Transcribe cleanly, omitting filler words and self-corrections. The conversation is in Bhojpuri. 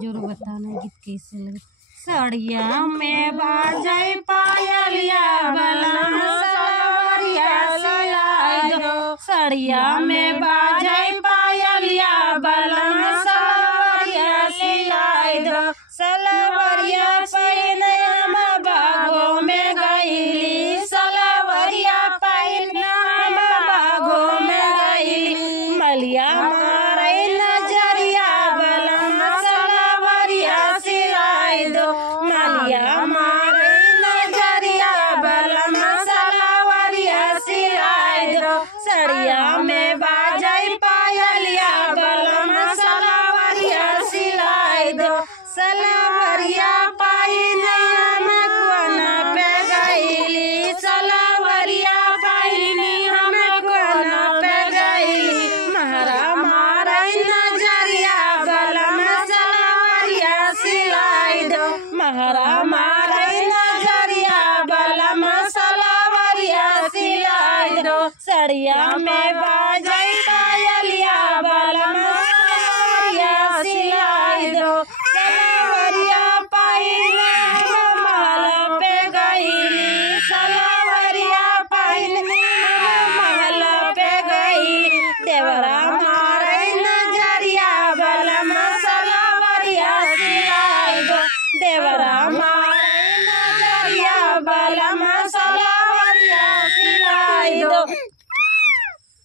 जोर बताना गीत कैसे लगे। सड़िया में बाजे पायलिया बलम सलवरिया सिलाई दो, सड़िया में बाजे पायलिया बलम सलवरिया सिलाई दो। सलवरिया पहिने हम बागों में गईली, सलवरिया पहिने हम बागों में गईली। मलिया मारे नजरिया बलम सलवरिया सिलाई दो, मलिया मारे नजरिया बलम सलवरिया सिलाई दो। सड़िया में बाजे पायलिया बलम सलवरिया सिलाई दो, सलवरिया पहिने हम कोना पे गईली, सलवरिया पहिने हम कोना पे गईली। महरा मारे नजरिया बलम सलवरिया सिलाई दो, महरा मारे नजरिया बलम सलवरिया सिलाई दो। सड़िया में बाजे